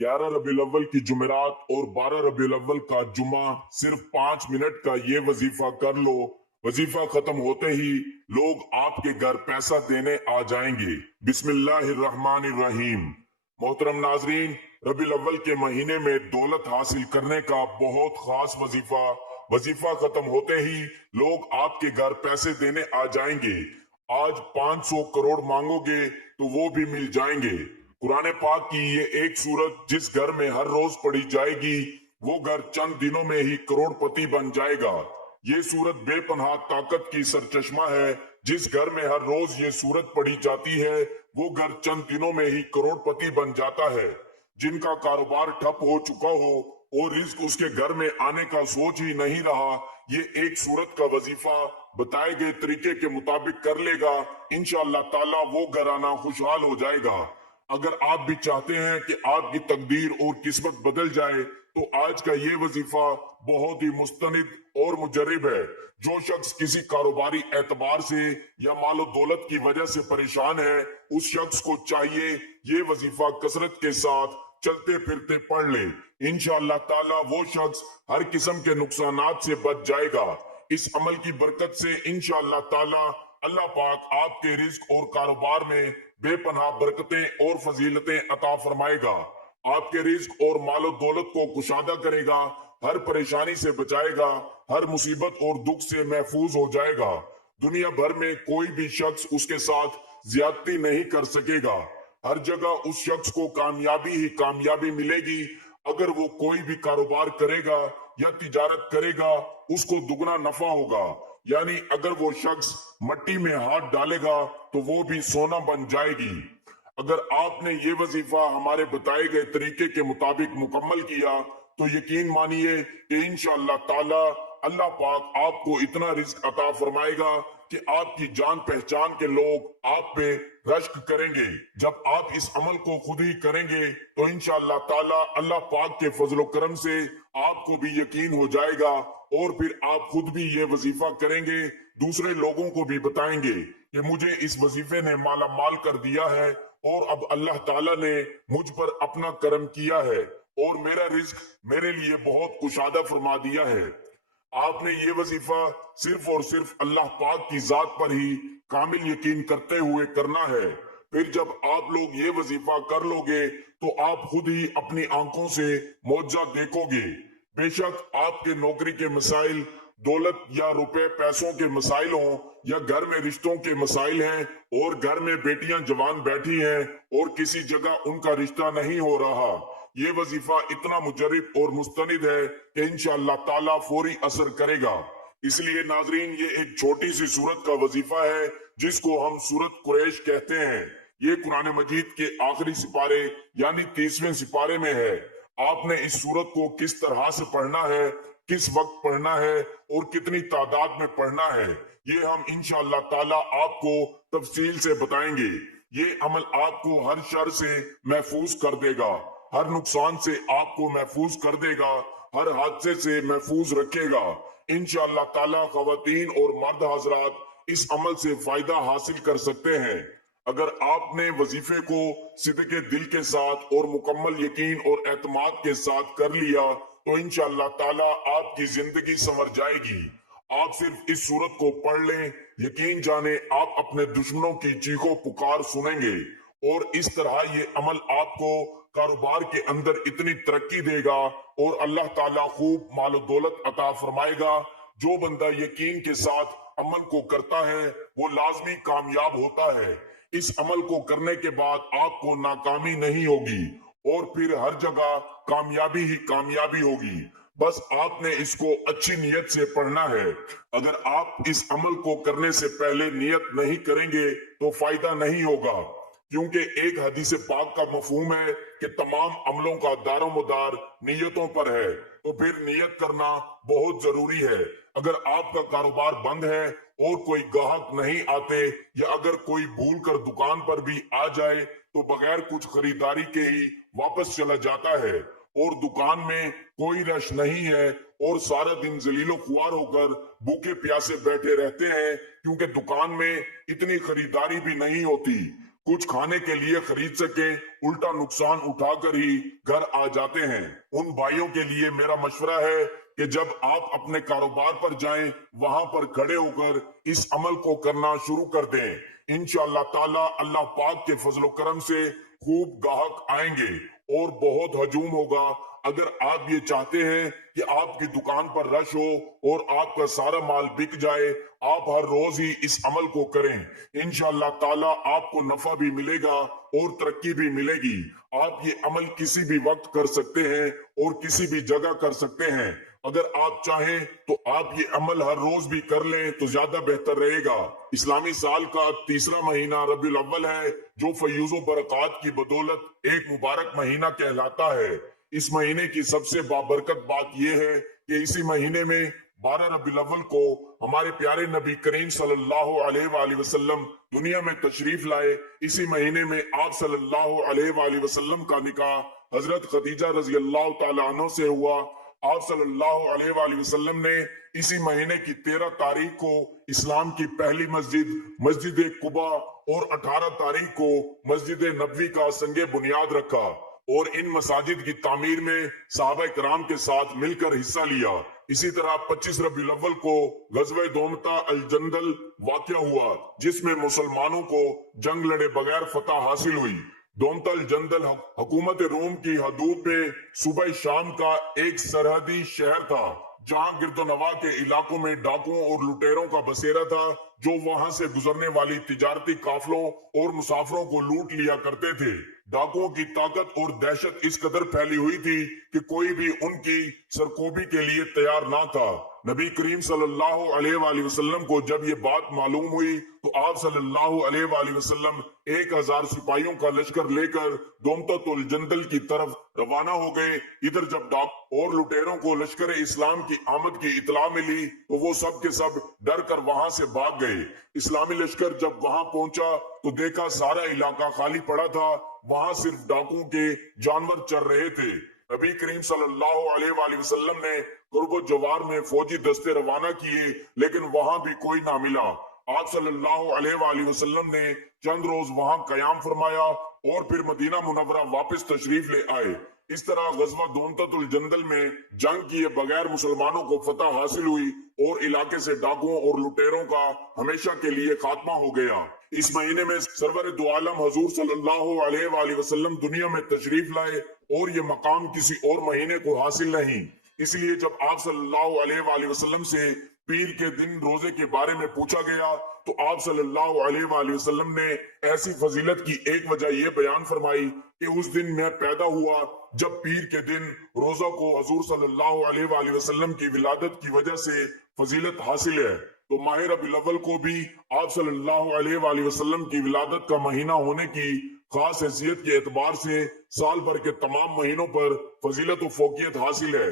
11 रबीउल अव्वल की जुमेरात और 12 रबीउल अव्वल का जुमा सिर्फ 5 मिनट का ये वजीफा कर लो। वजीफा खत्म होते ही लोग आपके घर पैसा देने आ जाएंगे। बिस्मिल्लाहिर्रहमानिर्रहीम। मोहतरम नाजरीन, रबीउल अव्वल के महीने में दौलत हासिल करने का बहुत खास वजीफा खत्म होते ही लोग आपके घर पैसे देने आ जाएंगे। आज 500 करोड़ मांगोगे तो वो भी मिल जाएंगे। कुरान पाक की ये एक सूरत जिस घर में हर रोज पढ़ी जाएगी वो घर चंद दिनों में ही करोड़पति बन जाएगा। ये सूरत बेपनाह ताकत की सरचश्मा है। जिस घर में हर रोज ये सूरत पढ़ी जाती है वो घर चंद दिनों में ही करोड़पति बन जाता है। जिनका कारोबार ठप हो चुका हो और रिस्क उसके घर में आने का सोच ही नहीं रहा, ये एक सूरत का वजीफा बताए गए तरीके के मुताबिक कर लेगा, इंशाअल्लाह ताला वो घराना खुशहाल हो जाएगा। अगर आप भी चाहते हैं कि आपकी तकदीर और किस्मत बदल जाए तो आज का ये वजीफा बहुत ही मुस्तनिद और मुजर्रिब है। जो शख्स किसी कारोबारी एतबार से या मालो दौलत की वजह से परेशान है, उस शख्स को चाहिए ये वजीफा कसरत के साथ चलते फिरते पढ़ ले। इंशाअल्लाह ताला वो शख्स हर किस्म के नुकसानात से बच जाएगा। इस अमल की बरकत से इंशाअल्लाह ताला अल्लाह पाक आपके रिज्क और कारोबार में बेपनाह बरकतें और फजीलतें अता फरमाएगा। आपके रिज्क और मालो दौलत को कुशादा करेगा, हर परेशानी से बचाएगा, हर मुसीबत और दुख से महफूज हो जाएगा। दुनिया भर में कोई भी शख्स उसके साथ ज्यादती नहीं कर सकेगा। हर जगह उस शख्स को कामयाबी ही कामयाबी मिलेगी। अगर वो कोई भी कारोबार करेगा या तिजारत करेगा उसको दुगना नफा होगा। यानी अगर वो शख्स मट्टी में हाथ डालेगा तो वो भी सोना बन जाएगी। अगर आपने ये वजीफा हमारे बताए गए तरीके के मुताबिक मुकम्मल किया तो यकीन मानिए कि इंशाअल्लाह ताला अल्लाह पाक आपको इतना रिज्क अता फरमाएगा कि आपकी जान पहचान के लोग आप पे रश्क करेंगे। जब आप इस अमल को खुद ही करेंगे तो इंशाअल्लाह ताला अल्लाह पाक के फजलो करम से आपको भी यकीन हो जाएगा और फिर आप खुद भी ये वजीफा करेंगे, दूसरे लोगों को भी बताएंगे कि मुझे इस वजीफे ने माला माल कर दिया है और अब अल्लाह ताला ने मुझ पर अपना करम किया है और मेरा रिज्क मेरे लिए बहुत कुशादा फरमा दिया है। आपने ये वजीफा सिर्फ और सिर्फ अल्लाह पाक की जात पर ही कामिल यकीन करते हुए करना है। फिर जब आप लोग ये वजीफा कर लोगे तो आप खुद ही अपनी आंखों से मौजा देखोगे। बेशक आपके नौकरी के मसाइल, दौलत या रुपए पैसों के मसाइल हों या घर में रिश्तों के मसाइल हैं और घर में बेटियां जवान बैठी हैं और किसी जगह उनका रिश्ता नहीं हो रहा, ये वजीफा इतना मुजर्रिब और मुस्तनिद है कि इंशाअल्लाह ताला फौरी असर करेगा। इसलिए नाजरीन, ये एक छोटी सी सूरत का वजीफा है जिसको हम सूरत कुरैश कहते हैं। ये कुरान मजीद के आखिरी सिपारे यानी 30वें सिपारे में है। आपने इस सूरत को किस तरह से पढ़ना है, किस वक्त पढ़ना है और कितनी तादाद में पढ़ना है, ये हम इंशाअल्लाह ताला आपको तफसील से बताएंगे। ये अमल आपको हर शर से महफूज कर देगा, हर नुकसान से आपको महफूज कर देगा, हर हादसे से महफूज रखेगा। इंशाअल्लाह ताला खवातीन और मर्द हजरात इस अमल से फायदा हासिल कर सकते हैं। अगर आपने वजीफे को सिद्के दिल के साथ और मुकम्मल यकीन और एतमाद के साथ कर लिया तो इंशाअल्लाह ताला आपकी जिंदगी संवर जाएगी। आप सिर्फ इस सूरत को पढ़ लें, यकीन जाने आप अपने दुश्मनों की चीखों पुकार सुनेंगे और इस तरह ये अमल आपको कारोबार के अंदर इतनी तरक्की देगा और अल्लाह ताला खूब मालो दौलत अता फरमाएगा। जो बंदा यकीन के साथ अमल को करता है वो लाजमी कामयाब होता है। इस अमल को करने के बाद आपको नाकामी नहीं होगी और फिर हर जगह कामयाबी ही कामयाबी होगी। बस आपने इसको अच्छी नीयत से पढ़ना है। अगर आप इस अमल को करने से पहले नियत नहीं करेंगे तो फायदा नहीं होगा, क्योंकि एक हदीस पाक का मफहूम है कि तमाम अमलों का दारोमदार नीयतों पर है। तो फिर नियत करना बहुत जरूरी है। अगर आपका कारोबार बंद है और कोई ग्राहक नहीं आते या अगर कोई भूल कर दुकान पर भी आ जाए तो बगैर कुछ खरीदारी के ही वापस चला जाता है और दुकान में कोई रश नहीं है और सारा दिन जलीलो खुआर होकर भूखे प्यासे बैठे रहते हैं क्योंकि दुकान में इतनी खरीदारी भी नहीं होती। कुछ खाने के लिए खरीद सके, उल्टा नुकसान उठाकर ही घर आ जाते हैं। उन भाइयों के लिए मेरा मशवरा है कि जब आप अपने कारोबार पर जाएं, वहां पर खड़े होकर इस अमल को करना शुरू कर दें। इंशाअल्लाह ताला अल्लाह पाक के फजलो करम से खूब गाहक आएंगे और बहुत हजूम होगा। अगर आप ये चाहते हैं कि आपकी दुकान पर रश हो और आपका सारा माल बिक जाए, आप हर रोज ही इस अमल को करें। इंशाअल्लाह ताला आपको नफा भी मिलेगा और तरक्की भी मिलेगी। आप ये अमल किसी भी वक्त कर सकते हैं और किसी भी जगह कर सकते हैं। अगर आप चाहें तो आप ये अमल हर रोज भी कर लें तो ज्यादा बेहतर रहेगा। इस्लामी साल का तीसरा महीना रबीउल अव्वल है, जो फयूज़ो बरक़ात की बदौलत एक मुबारक महीना कहलाता है। इस महीने की सबसे बाबरकत बात यह है कि इसी महीने में 12 रबीउल अव्वल को हमारे प्यारे नबी करीम सल्लल्लाहु अलैहि वसल्लम दुनिया में तशरीफ लाए। इसी महीने में आप सल्लल्लाहु अलैहि वसल्लम का निकाह हजरत खदीजा रजी अल्लाह तआला अन्हा से हुआ। आप सल्लल्लाहु अलैहि वसल्लम ने इसी महीने की 13 तारीख को इस्लाम की पहली मस्जिद कुबा और 18 तारीख को मस्जिद नबवी का संगे बुनियाद रखा और इन मसाजिद की तामीर में सहाबा कराम के साथ मिलकर हिस्सा लिया। इसी तरह 25 रबीउल अव्वल को गज़वे दोमता अल जंदल वाक़या हुआ, जिसमें मुसलमानों को जंग लड़े बगैर फतह हासिल हुई। दोमता अल जंदल हुकूमत रोम की हदूद पे सूबा शाम का एक सरहदी शहर था, जहां गिरदोनवा के इलाकों में डाकुओं और लुटेरों का बसेरा था, जो वहां से गुजरने वाली तिजारती काफलों और मुसाफिरों को लूट लिया करते थे। डाकुओं की ताकत और दहशत इस कदर फैली हुई थी कि कोई भी उनकी सरकोबी के लिए तैयार ना था। नबी करीम सल्लल्लाहु अलैहि वसल्लम को जब ये बात मालूम हुई तो आप सल्लल्लाहु अलैहि वसल्लम 1000 सिपाहियों का लश्कर लेकर दोमतुल जंदल की तरफ रवाना हो गए। इधर जब डाक और लुटेरों को लश्कर इस्लाम की आमद की इतला मिली तो वो सब के सब डर कर वहां से भाग गए। इस्लामी लश्कर जब वहां पहुंचा तो देखा सारा इलाका खाली पड़ा था, वहां सिर्फ डाकुओं के जानवर चर रहे थे। नबी करीम सल्लल्लाहु अलैहि वसल्लम ने कुर्बो जवार में फौजी दस्ते रवाना किए, लेकिन वहां भी कोई ना मिला। आप सल्लल्लाहु अलैहि वसल्लम ने चंद रोज वहां कयाम फरमाया और फिर मदीना मुनव्वरा वापस तशरीफ ले आए। इस तरह गजवा दोमतुल जंदल में जंग किए बगैर मुसलमानों को फतह हासिल हुई और इलाके से डाकुओं और लुटेरों का हमेशा के लिए खात्मा हो गया। इस महीने में सरवर दो आलम हजूर सल्लल्लाहु अलैहि वसल्लम दुनिया में तशरीफ लाए और ये मकाम किसी और महीने को हासिल नहीं। इसलिए जब आप सल्लल्लाहु अलैहि वसल्लम से पीर के दिन रोजे के बारे में पूछा गया तो आप सल्लल्लाहु अलैहि वसल्लम ने ऐसी फजीलत की एक वजह यह बयान फरमाई कि उस दिन मैं पैदा हुआ जब पीर के दिन रोजा को हजूर सल्लल्लाहु अलैहि वसल्लम की विलादत की वजह से फजीलत हासिल है। तो माह रबीउल अव्वल को भी आप सल्लल्लाहु अलैहि वसल्लम की विलादत का महीना होने की खास हैसियत के एतबार से साल भर के तमाम महीनों पर फजीलत व फोकियत हासिल है।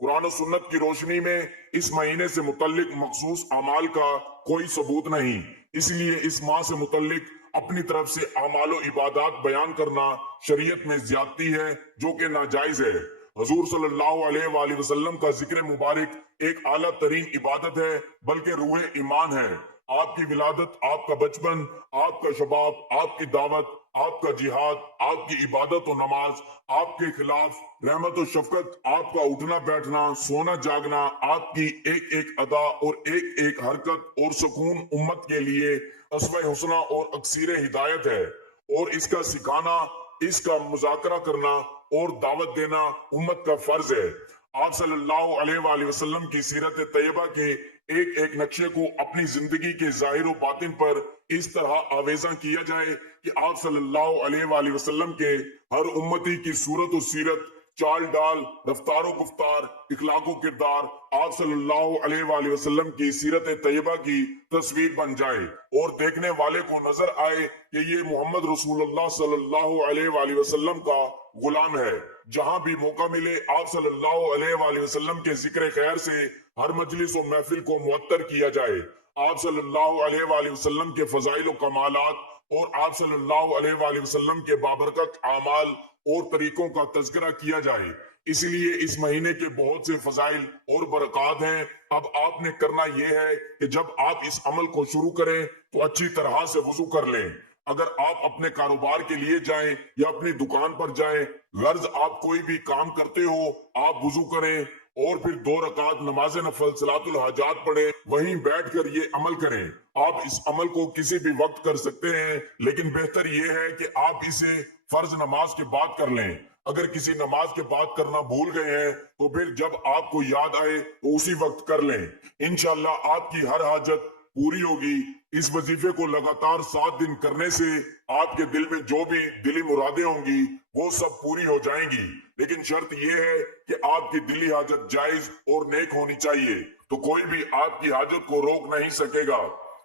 कुरान और सुन्नत की रोशनी में इस महीने से मुतल्लिक मखसूस अमाल का कोई सबूत नहीं, इसलिए इस माह से मुतल्लिक अपनी तरफ से अमाल और इबादत बयान करना शरीयत में ज्यादती है, जो कि नाजायज है। हजूर सल्लल्लाहु अलैहि वसल्लम का जिक्र मुबारक एक आला तरीन इबादत है, बल्कि रूह ईमान है। आपकी विलादत, आपका बचपन, आपका शबाब, आपकी दावत, आपका जिहाद, आपकी इबादत और नमाज, आपके खिलाफ रहमत और शफकत, आपका उठना बैठना, सोना जागना, आपकी एक एक अदा और एक एक हरकत और सुकून उम्मत के लिए अस्वे हुस्ना और अक्सीर हिदायत है। और इसका सिखाना, इसका मुजाकरा करना और दावत देना उम्मत का फर्ज है। आप सल्लल्लाहु अलैहि वसल्लम की सीरत तैयबा के एक एक नक्शे को अपनी जिंदगी के जाहिर और बातिन पर इस तरह आवेजा किया जाए कि आप सल्लल्लाहु अलैहि वसल्लम के हर उम्मती की सूरत और सीरत, चाल डाल, रफ्तार और गुफ्तार, इखलाक और किरदार आप सल्लल्लाहु अलैहि वसल्लम की सीरत तैयबा की तस्वीर बन जाए और देखने वाले को नजर आए कि ये मोहम्मद रसूलुल्लाह सल्लल्लाहु अलैहि वसल्लम का गुलाम है। जहां भी मौका मिले आप सल्लल्लाहु अलैहि वसल्लम के जिक्र खैर से हर मजलिस और महफिल को मुअत्तर किया जाए। आप सल्लल्लाहु अलैहि वसल्लम के फजाइल और कमालात और आप सल्लल्लाहु अलैहि वसल्लम के बाबरकत आमाल और तरीकों का तज़किरा किया जाए। इसलिए इस महीने के बहुत से फजाइल और बरक़ात हैं। अब आपने करना यह है कि जब आप इस अमल को शुरू करें तो अच्छी तरह से वुजू कर लें। अगर आप अपने कारोबार के लिए जाएं या अपनी दुकान पर जाएं, गर्ज आप कोई भी काम करते हो, आप वुजू करें और फिर 2 रकात नमाज नफल सलातुल हाजात पढ़े, वहीं बैठकर ये अमल करें। आप इस अमल को किसी भी वक्त कर सकते हैं, लेकिन बेहतर ये है कि आप इसे फर्ज नमाज के बाद कर लें। अगर किसी नमाज के बाद करना भूल गए हैं तो फिर जब आपको याद आए तो उसी वक्त कर लें। इंशाल्लाह आपकी हर हाजत पूरी होगी। इस वजीफे को लगातार 7 दिन करने से आपके दिल में जो भी दिली मुरादें होंगी वो सब पूरी हो जाएंगी, लेकिन शर्त यह है कि आपकी दिली हाजत जायज और नेक होनी चाहिए। तो कोई भी आपकी हाजत को रोक नहीं सकेगा,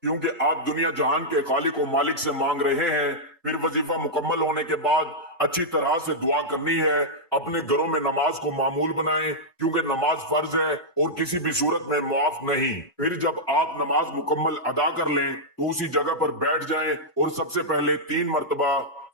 क्योंकि आप दुनिया जहान के खालिक और मालिक से मांग रहे हैं। फिर वजीफा मुकम्मल होने के बाद अच्छी तरह से दुआ करनी है। अपने घरों में नमाज को मामूल बनाएं, क्योंकि नमाज फर्ज है और किसी भी सूरत में मुआफ नहीं। फिर जब आप नमाज मुकम्मल अदा कर लें तो उसी जगह पर बैठ जाएं और सबसे पहले 3 मरतबा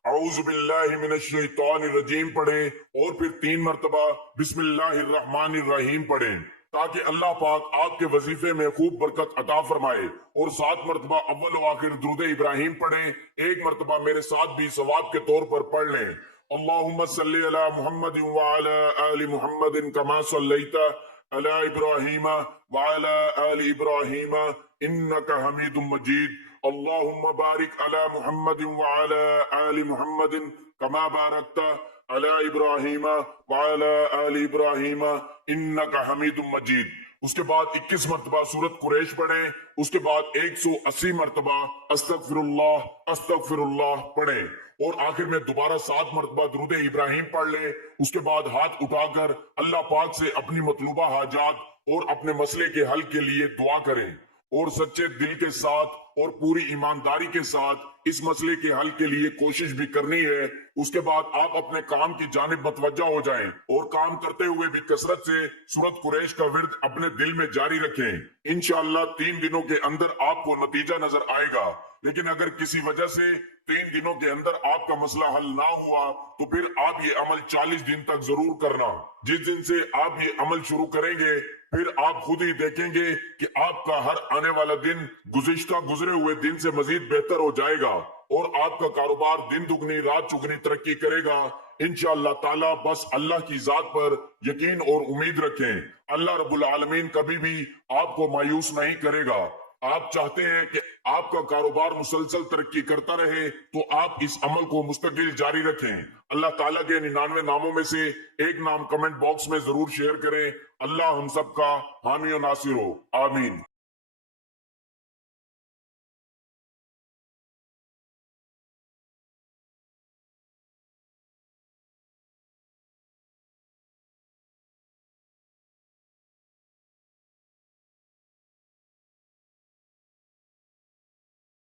औज़ु बिल्लाहि मिनश शैतानिर रजीम पढ़ें और फिर 3 मरतबा बिस्मिल्लाहिर रहमानिर रहीम पढ़ें, ताकि अल्लाह पाक आपके वजीफे में खूब बरकत अता फरमाए। और 7 मरतबा अव्वल व आखिर दुरूद इब्राहिम पढ़ें। 1 मरतबा मेरे साथ भी सवाब के तौर पर पढ़ लें। अल्लाहुम्मा सल्ली अला मुहम्मद व अला आलि मुहम्मद कमा सल्लैता अला इब्राहिम व अला आलि इब्राहिम इन्नका हमीदुम मजीद। अल्लाहुम्मा बारिक अला मुहम्मद व अला आलि मुहम्मद कमा बारकता अला इब्राहिम व अला आलि इब्राहिम इन्नका हमीदुम मजीद। उसके बाद 21 मरतबा सूरत कुरैश पढ़ें। उसके बाद 180 मरतबा अस्तगफिरुल्लाह अस्तगफिरुल्लाह पढ़ें और आखिर में दोबारा 7 मरतबा दुरूद इब्राहिम पढ़ लें। उसके बाद हाथ उठाकर अल्लाह पाक से अपनी मतलूबा हाजात और अपने मसले के हल के लिए दुआ करें और सच्चे दिल के साथ और पूरी ईमानदारी के साथ इस मसले के हल के लिए कोशिश भी करनी है। उसके बाद आप अपने काम की जानिब मतवज्जा हो जाएं और काम करते हुए भी कसरत से सूरत कुरैश का विर्द अपने दिल में जारी रखें। इंशाअल्लाह 3 दिनों के अंदर आपको नतीजा नजर आएगा। लेकिन अगर किसी वजह से 3 दिनों के अंदर आपका मसला हल ना हुआ तो फिर आप ये अमल 40 दिन तक जरूर करना। जिस दिन से आप ये अमल शुरू करेंगे फिर आप खुद ही देखेंगे कि आपका हर आने वाला दिन गुज़िश्ता गुजरे हुए दिन से मजीद बेहतर हो जाएगा और आपका कारोबार दिन दुगनी रात चुगनी तरक्की करेगा इंशाअल्लाह ताला। बस अल्लाह की जात पर यकीन और उम्मीद रखें। अल्लाह रब्बुल आलमीन कभी भी आपको मायूस नहीं करेगा। आप चाहते हैं कि आपका कारोबार मुसलसल तरक्की करता रहे तो आप इस अमल को मुस्तकिल जारी रखें। अल्लाह ताला के 99 नामों में से एक नाम कमेंट बॉक्स में जरूर शेयर करें। अल्लाह हम सब का हामी और नासिर हो, आमीन।